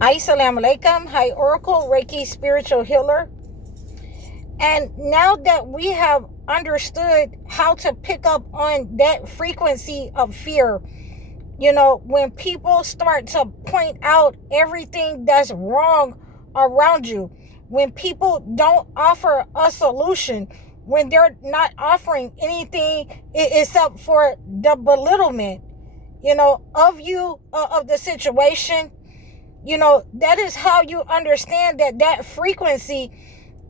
Assalamu alaikum. Hi, Oracle, Reiki, spiritual healer. And now that we have understood how to pick up on that frequency of fear, when people start to point out everything that's wrong around you, when people don't offer a solution, when they're not offering anything except for the belittlement, of you, of the situation, that is how you understand that frequency,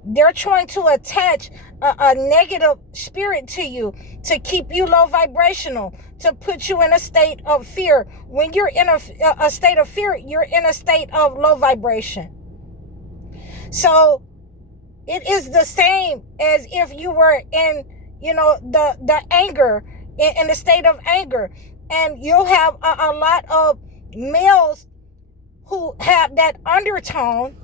they're trying to attach a negative spirit to you to keep you low vibrational, to put you in a state of fear. When you're in a state of fear, you're in a state of low vibration. So it is the same as if you were in, the anger, in the state of anger. And you'll have a lot of males who have that undertone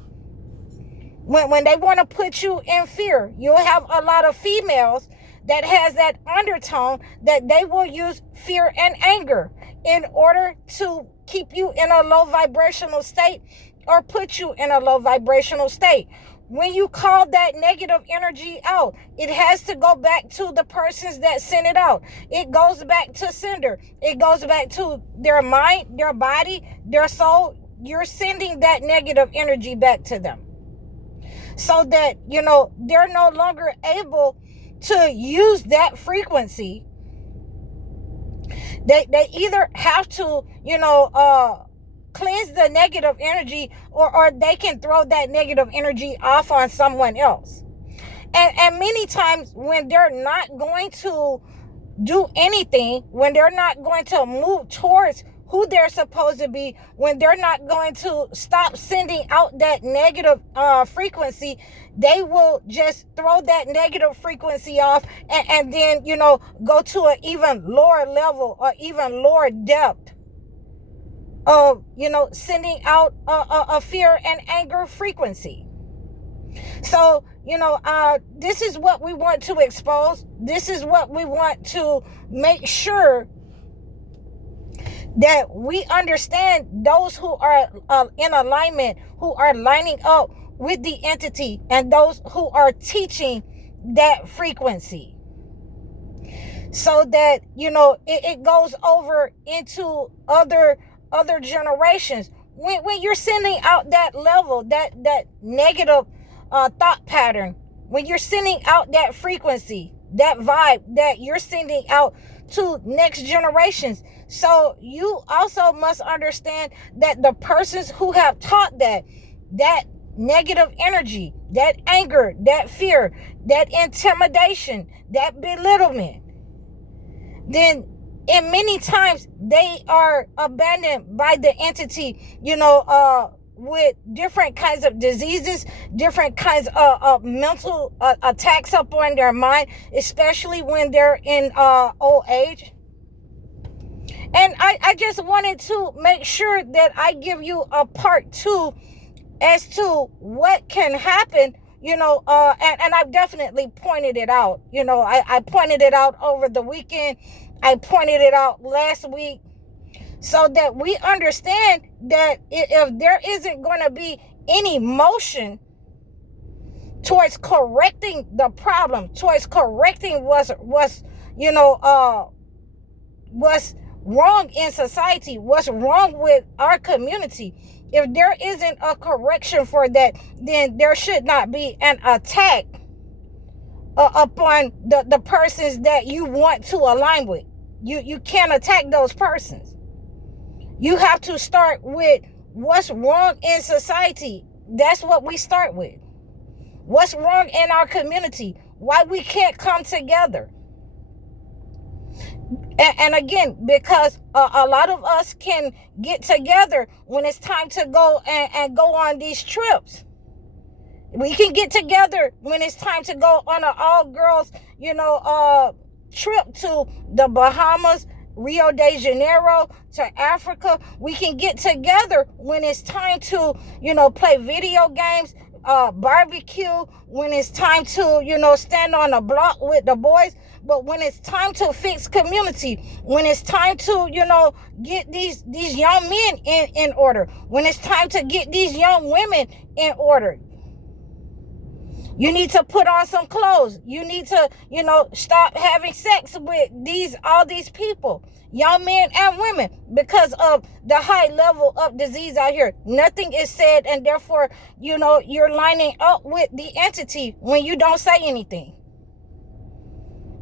when they want to put you in fear. You'll have a lot of females that has that undertone that they will use fear and anger in order to keep you in a low vibrational state or put you in a low vibrational state. When you call that negative energy out, it has to go back to the persons that sent it out. It goes back to sender. It goes back to their mind, their body, their soul. You're sending that negative energy back to them, so that, they're no longer able to use that frequency. They either have to, cleanse the negative energy, or they can throw that negative energy off on someone else. And many times when they're not going to do anything, when they're not going to move towards who they're supposed to be, when they're not going to stop sending out that negative frequency, they will just throw that negative frequency off and then, go to an even lower level or even lower depth of, sending out a fear and anger frequency. So, this is what we want to expose. This is what we want to make sure that we understand those who are in alignment, who are lining up with the entity, and those who are teaching that frequency, so that, it goes over into other generations. When you're sending out that level, that negative thought pattern, when you're sending out that frequency, that vibe, that you're sending out to next generations. So you also must understand that the persons who have taught that negative energy, that anger, that fear, that intimidation, that belittlement, then in many times they are abandoned by the entity, with different kinds of diseases, different kinds of mental attacks up on their mind, especially when they're in old age. And I just wanted to make sure that I give you a part 2 as to what can happen, and I've definitely pointed it out. I pointed it out over the weekend. I pointed it out last week, so that we understand that if there isn't going to be any motion towards correcting the problem, towards correcting what's wrong in society, what's wrong with our community, if there isn't a correction for that, then there should not be an attack upon the persons that you want to align with. You can't attack those persons. You have to start with what's wrong in society. That's what we start with. What's wrong in our community? Why we can't come together? And again, because a lot of us can get together when it's time to go and go on these trips. We can get together when it's time to go on an all-girls, trip to the Bahamas, Rio de Janeiro, to Africa. We can get together when it's time to, play video games, barbecue, when it's time to, stand on the block with the boys. But when it's time to fix community, when it's time to, get these young men in order, when it's time to get these young women in order, you need to put on some clothes. You need to, stop having sex with all these people, young men and women, because of the high level of disease out here. Nothing is said, and therefore, you're lining up with the entity when you don't say anything.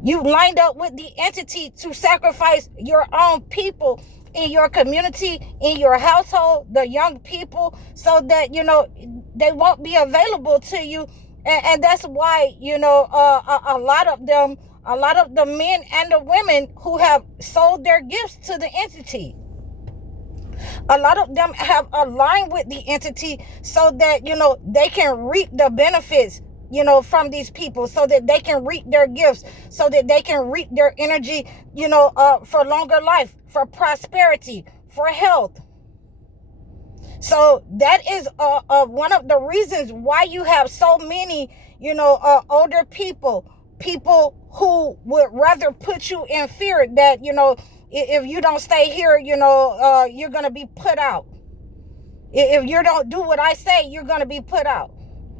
You lined up with the entity to sacrifice your own people in your community, in your household, the young people, so that, they won't be available to you. And that's why, a lot of the men and the women who have sold their gifts to the entity, a lot of them have aligned with the entity so that, they can reap the benefits, from these people, so that they can reap their gifts, so that they can reap their energy, for longer life, for prosperity, for health. So that is one of the reasons why you have so many, older people who would rather put you in fear that, if you don't stay here, you're going to be put out. If you don't do what I say, you're going to be put out.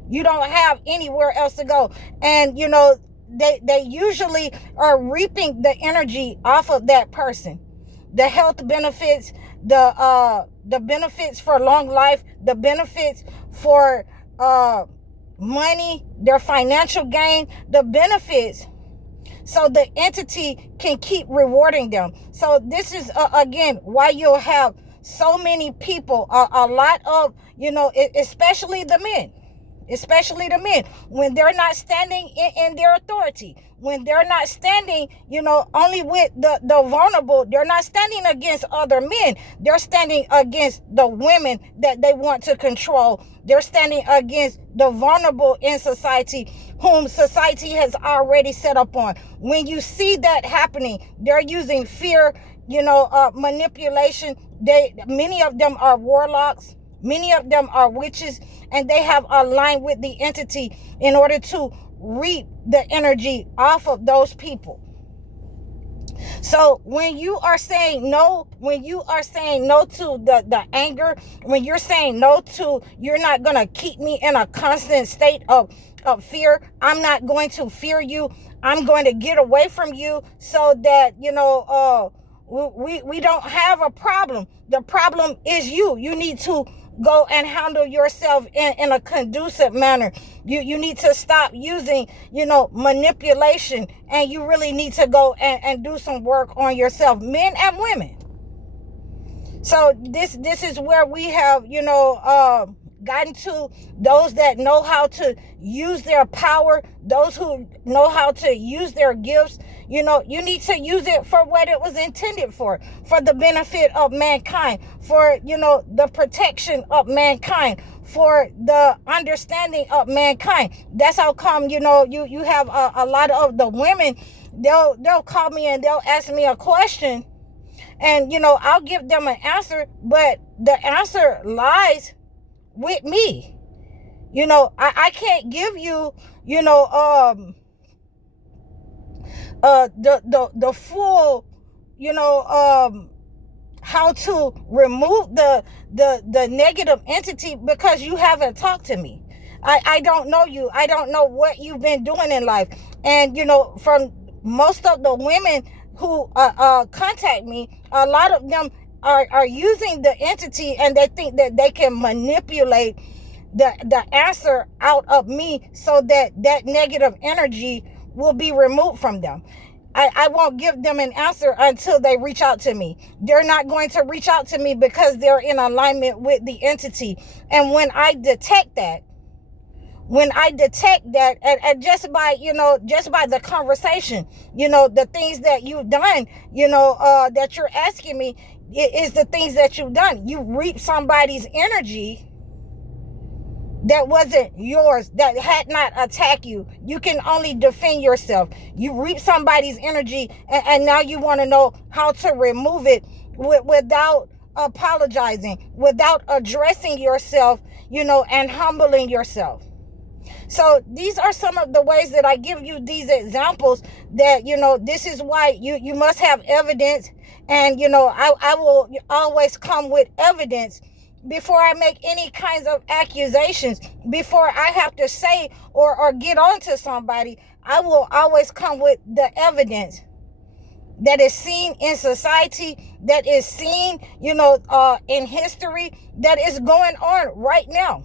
You don't have anywhere else to go. And, they usually are reaping the energy off of that person. The health benefits, the benefits for long life, the benefits for money, their financial gain, the benefits, so the entity can keep rewarding them. So this is, again, why you'll have so many people, a lot of, especially the men, when they're not standing in their authority, when they're not standing, only with the vulnerable. They're not standing against other men. They're standing against the women that they want to control. They're standing against the vulnerable in society, whom society has already set up on. When you see that happening, they're using fear, manipulation. Many of them are warlocks. Many of them are witches, and they have aligned with the entity in order to reap the energy off of those people. So when you are saying no, to the anger, when you're saying no to, you're not going to keep me in a constant state of fear. I'm not going to fear you. I'm going to get away from you so that, we don't have a problem. The problem is you. You need to go and handle yourself in a conducive manner. You need to stop using, manipulation, and you really need to go and do some work on yourself, men and women. So this is where we have, gotten to those that know how to use their power, those who know how to use their gifts. You need to use it for what it was intended for the benefit of mankind, for, the protection of mankind, for the understanding of mankind. That's how come, you have a lot of the women, they'll call me and they'll ask me a question, and, I'll give them an answer, but the answer lies with me. I can't give you, the full, how to remove the negative entity, because you haven't talked to me. I don't know you. I don't know what you've been doing in life. And, from most of the women who contact me, a lot of them are using the entity, and they think that they can manipulate the answer out of me so that negative energy will be removed from them. I won't give them an answer until they reach out to me. They're not going to reach out to me because they're in alignment with the entity. And when I detect that, and just by the conversation, the things that you've done, that you're asking me, is the things that you've done. You reap somebody's energy that wasn't yours, that had not attacked you. You can only defend yourself. You reap somebody's energy, and now you want to know how to remove it without apologizing, without addressing yourself, and humbling yourself. So these are some of the ways that I give you these examples that, this is why you must have evidence. And, I will always come with evidence before I make any kinds of accusations, before I have to say or get on to somebody. I will always come with the evidence that is seen in society, that is seen, in history, that is going on right now.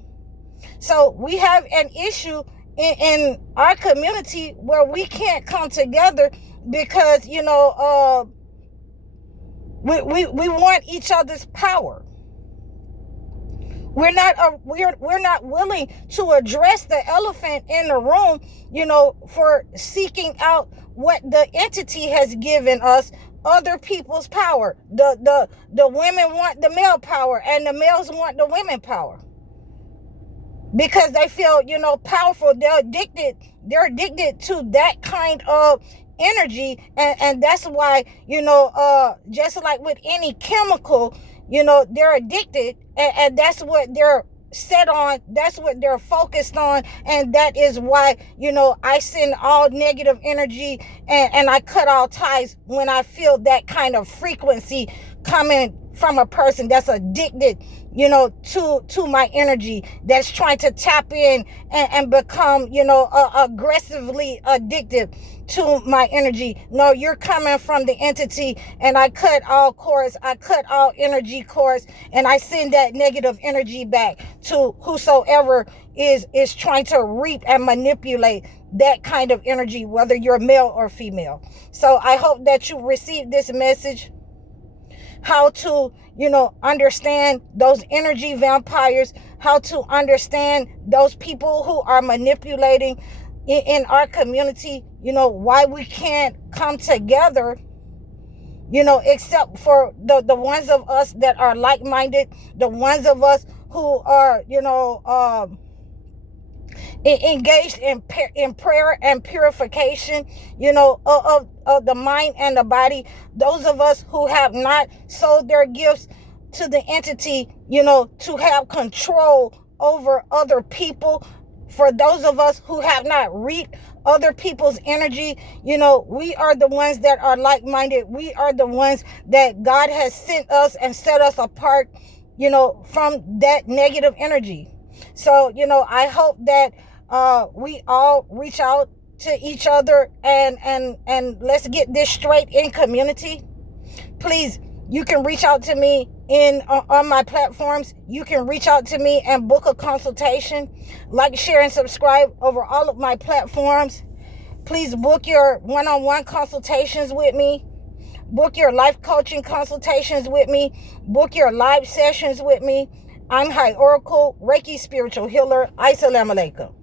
So we have an issue in our community where we can't come together because, we want each other's power. We're not willing to address the elephant in the room, for seeking out what the entity has given us, other people's power. The women want the male power, and the males want the women power. Because they feel, powerful. They're addicted to that kind of energy. And that's why, just like with any chemical, they're addicted, and that's what they're set on. That's what they're focused on. And that is why, I send all negative energy and I cut all ties when I feel that kind of frequency coming from a person that's addicted, to my energy, that's trying to tap in and become, aggressively addicted to my energy. No, you're coming from the entity, and I cut all cords, I cut all energy cords, and I send that negative energy back to whosoever is trying to reap and manipulate that kind of energy, whether you're male or female. So I hope that you receive this message, how to, understand those energy vampires, how to understand those people who are manipulating in our community, why we can't come together, except for the ones of us that are like-minded, the ones of us who are, engaged in prayer and purification, of the mind and the body. Those of us who have not sold their gifts to the entity, to have control over other people. For those of us who have not reaped other people's energy, we are the ones that are like-minded. We are the ones that God has sent us and set us apart, from that negative energy. So, I hope that we all reach out to each other and let's get this straight in community. Please, you can reach out to me on my platforms. You can reach out to me and book a consultation. Like, share, and subscribe over all of my platforms. Please book your one-on-one consultations with me. Book your life coaching consultations with me. Book your live sessions with me. I'm High Oracle, Reiki spiritual healer. Assalamu alaikum.